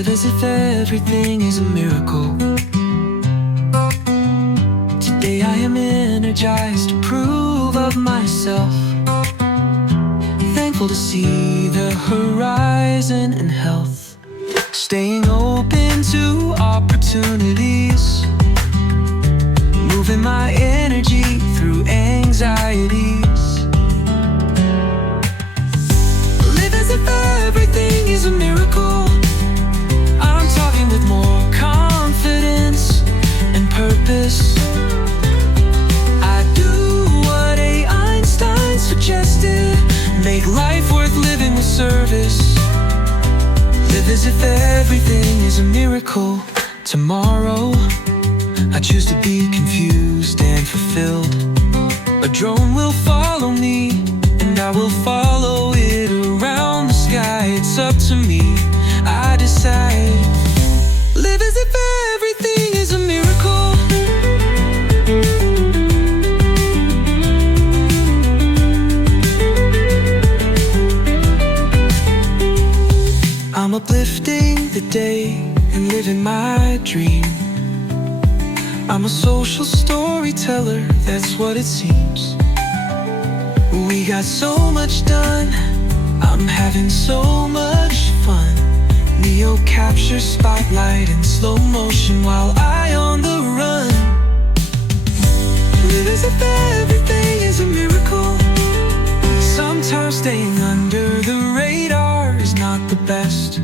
Live as if everything is a miracle. Today I am energized to approve of myself. Thankful to see the horizon in health. Staying open to opportunities. Moving my energy through anxieties. Live as if everything is a miracle. I'm talking with more confidence and purpose. I do what Einstein suggested. Make life worth living with service. Live as if everything is a miracle. Tomorrow I choose to be confused and fulfilled. A drone will follow me, and I will follow it around the sky. It's up to me, I decide. Live as if everything is a miracle. I'm uplifting the day and living my dream. I'm a social storyteller, that's what it seems. We got so much done, I'm having so much fun. Neo captures spotlight in slow motion while I on the run. Live as if everything is a miracle. Sometimes staying under the radar is not the best.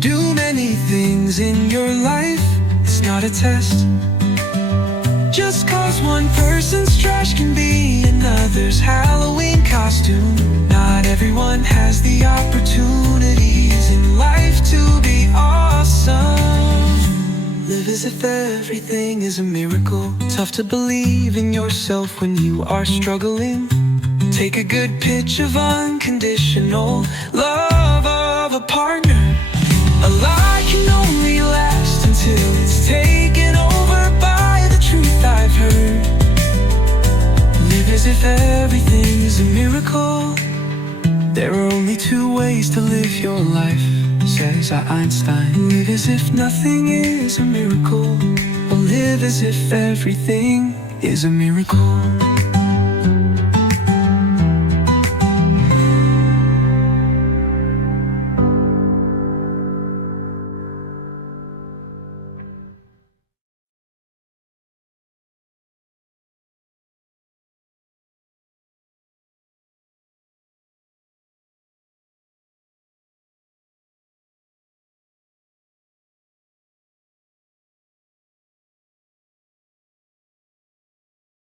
Do many things in your life, it's not a test. Just cause one person's trash can be another's Halloween costume. Not everyone has the opportunities in life to be awesome. Live as if everything is a miracle. Tough to believe in yourself when you are struggling. Take a good pitch of unconditional love of a partner. A lie can only last until it's taken over by the truth I've heard. Live as if everything is a miracle. There are only two ways to live your life, says Einstein. Live as if nothing is a miracle, or live as if everything is a miracle.